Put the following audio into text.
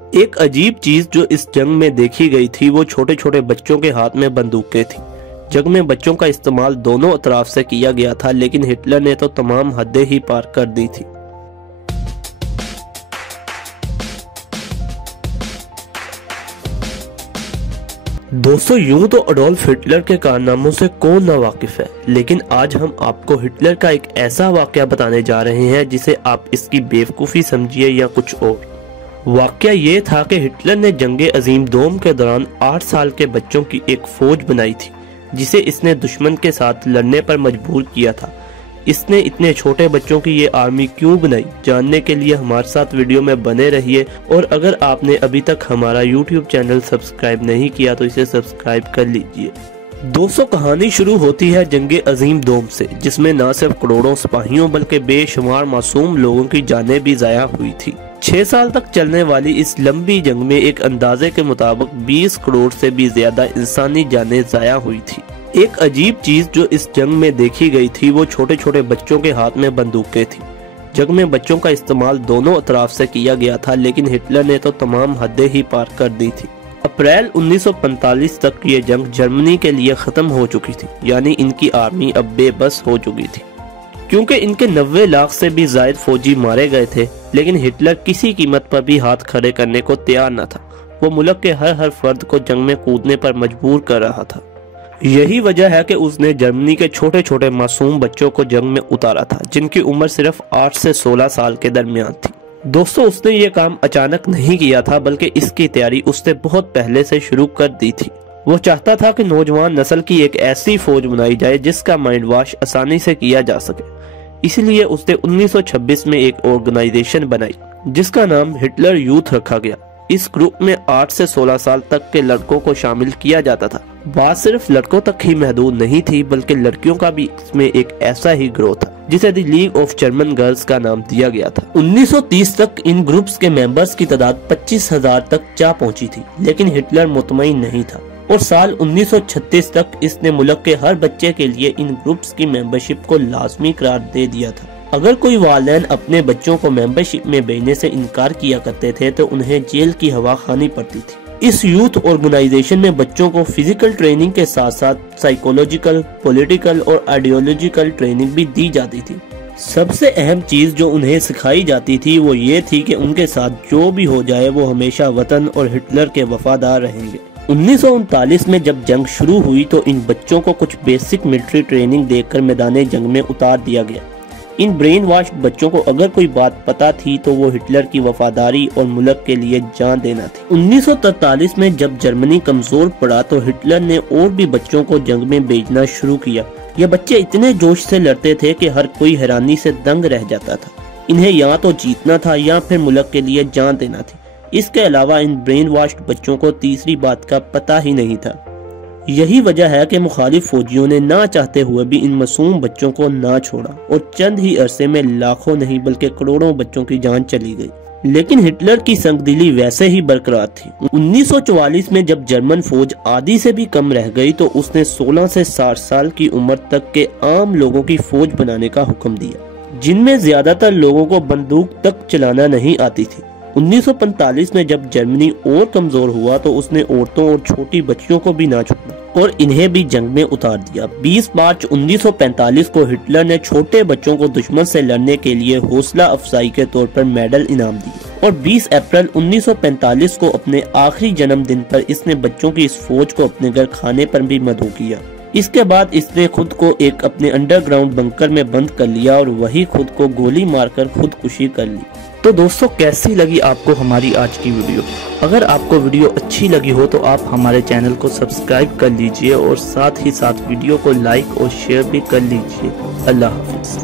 ایک عجیب چیز جو اس جنگ میں دیکھی گئی تھی وہ چھوٹے چھوٹے بچوں کے ہاتھ میں بندوقیں تھیں۔ جنگ میں بچوں کا استعمال دونوں اطراف سے کیا گیا تھا، لیکن ہٹلر نے تو تمام حدیں ہی پار کر دی تھی۔ دوستو، یوں تو اڈولف ہٹلر کے کارناموں سے کون نہ واقف ہے، لیکن آج ہم آپ کو ہٹلر کا ایک ایسا واقعہ بتانے جا رہے ہیں جسے آپ اس کی بیوقوفی سمجھیے یا کچھ اور۔ واقعہ یہ تھا کہ ہٹلر نے جنگ عظیم دوم کے دوران 8 سال کے بچوں کی ایک فوج بنائی تھی جسے اس نے دشمن کے ساتھ لڑنے پر مجبور کیا تھا۔ اس نے اتنے چھوٹے بچوں کی یہ آرمی کیوں بنائی، جاننے کے لیے ہمارے ساتھ ویڈیو میں بنے رہیے، اور اگر آپ نے ابھی تک ہمارا یوٹیوب چینل سبسکرائب نہیں کیا تو اسے سبسکرائب کر لیجئے۔ دوستو، کہانی شروع ہوتی ہے جنگ عظیم دوم سے، جس میں نہ صرف کروڑوں سپاہیوں بلکہ بے شمار معصوم لوگوں کی جانیں بھی ضائع ہوئی تھی۔ 6 سال تک چلنے والی اس لمبی جنگ میں ایک اندازے کے مطابق 20 کروڑ سے بھی زیادہ انسانی جانیں ضائع ہوئی تھی۔ ایک عجیب چیز جو اس جنگ میں دیکھی گئی تھی وہ چھوٹے چھوٹے بچوں کے ہاتھ میں بندوقیں تھیں۔ جنگ میں بچوں کا استعمال دونوں اطراف سے کیا گیا تھا، لیکن ہٹلر نے تو تمام حدیں ہی پار کر دی تھی۔ اپریل 1945 تک یہ جنگ جرمنی کے لیے ختم ہو چکی تھی، یعنی ان کی آرمی اب بے بس ہو چکی تھی۔ کیونکہ ان کے 90 لاکھ سے بھی زائد فوجی مارے گئے تھے، لیکن ہٹلر کسی قیمت پر بھی ہاتھ کھڑے کرنے کو تیار نہ تھا۔ وہ ملک کے ہر فرد کو جنگ میں کودنے پر مجبور کر رہا تھا۔ یہی وجہ ہے کہ اس نے جرمنی کے چھوٹے چھوٹے معصوم بچوں کو جنگ میں اتارا تھا، جن کی عمر صرف 8 سے 16 سال کے درمیان تھی۔ دوستو، اس نے یہ کام اچانک نہیں کیا تھا، بلکہ اس کی تیاری اس سے بہت پہلے سے شروع کر دی تھی۔ وہ چاہتا تھا کہ نوجوان نسل کی ایک ایسی فوج بنائی جائے جس کا مائنڈ واش آسانی سے کیا جا سکے۔ اس لیے اس نے 1926 میں ایک آرگنائزیشن بنائی جس کا نام ہٹلر یوتھ رکھا گیا۔ اس گروپ میں 8 سے 16 سال تک کے لڑکوں کو شامل کیا جاتا تھا۔ بات صرف لڑکوں تک ہی محدود نہیں تھی، بلکہ لڑکیوں کا بھی اس میں ایک ایسا ہی گروہ تھا جسے دی لیگ آف جرمن گرلز کا نام دیا گیا تھا۔ 1930 تک ان گروپس کے ممبرز کی تعداد 25,000 تک جا پہنچی تھی، لیکن ہٹلر مطمئن نہیں تھا، اور سال 1936 تک اس نے ملک کے ہر بچے کے لیے ان گروپس کی ممبرشپ کو لازمی قرار دے دیا تھا۔ اگر کوئی والدین اپنے بچوں کو ممبرشپ میں بھیجنے سے انکار کیا کرتے تھے تو انہیں جیل کی ہوا کھانی پڑتی تھی۔ اس یوتھ آرگنائزیشن میں بچوں کو فزیکل ٹریننگ کے ساتھ ساتھ سائیکولوجیکل، پولیٹیکل اور آئیڈیولوجیکل ٹریننگ بھی دی جاتی تھی۔ سب سے اہم چیز جو انہیں سکھائی جاتی تھی وہ یہ تھی کہ ان کے ساتھ جو بھی ہو جائے وہ ہمیشہ وطن اور ہٹلر کے وفادار رہیں گے۔ 1939 میں جب جنگ شروع ہوئی تو ان بچوں کو کچھ بیسک ملٹری ٹریننگ دے کر میدان جنگ میں اتار دیا گیا۔ ان برین واش بچوں کو اگر کوئی بات پتا تھی تو وہ ہٹلر کی وفاداری اور ملک کے لیے جان دینا تھی۔ 1943 میں جب جرمنی کمزور پڑا تو ہٹلر نے اور بھی بچوں کو جنگ میں بھیجنا شروع کیا۔ یہ بچے اتنے جوش سے لڑتے تھے کہ ہر کوئی حیرانی سے دنگ رہ جاتا تھا۔ انہیں یا تو جیتنا تھا یا پھر ملک کے لیے جان دینا تھی۔ اس کے علاوہ ان برین واشڈ بچوں کو تیسری بات کا پتہ ہی نہیں تھا۔ یہی وجہ ہے کہ مخالف فوجیوں نے نہ چاہتے ہوئے بھی ان معصوم بچوں کو نہ چھوڑا، اور چند ہی عرصے میں لاکھوں نہیں بلکہ کروڑوں بچوں کی جان چلی گئی۔ لیکن ہٹلر کی سنگ دلی ویسے ہی برقرار تھی۔ 1944 میں جب جرمن فوج آدھی سے بھی کم رہ گئی تو اس نے 16 سے 60 سال کی عمر تک کے عام لوگوں کی فوج بنانے کا حکم دیا، جن میں زیادہ تر لوگوں کو بندوق تک چلانا نہیں آتی تھی۔ 1945 میں جب جرمنی اور کمزور ہوا تو اس نے عورتوں اور چھوٹی بچیوں کو بھی نہ چھوڑا اور انہیں بھی جنگ میں اتار دیا۔ 20 مارچ 1945 کو ہٹلر نے چھوٹے بچوں کو دشمن سے لڑنے کے لیے حوصلہ افزائی کے طور پر میڈل انعام دیے، اور 20 اپریل 1945 کو اپنے آخری جنم دن پر اس نے بچوں کی اس فوج کو اپنے گھر کھانے پر بھی مدعو کیا۔ اس کے بعد اس نے خود کو ایک اپنے انڈر گراؤنڈ بنکر میں بند کر لیا اور وہی خود کو گولی مار کر خودکشی کر لی۔ تو دوستو، کیسی لگی آپ کو ہماری آج کی ویڈیو؟ اگر آپ کو ویڈیو اچھی لگی ہو تو آپ ہمارے چینل کو سبسکرائب کر لیجئے، اور ساتھ ہی ساتھ ویڈیو کو لائک اور شیئر بھی کر لیجئے۔ اللہ حافظ۔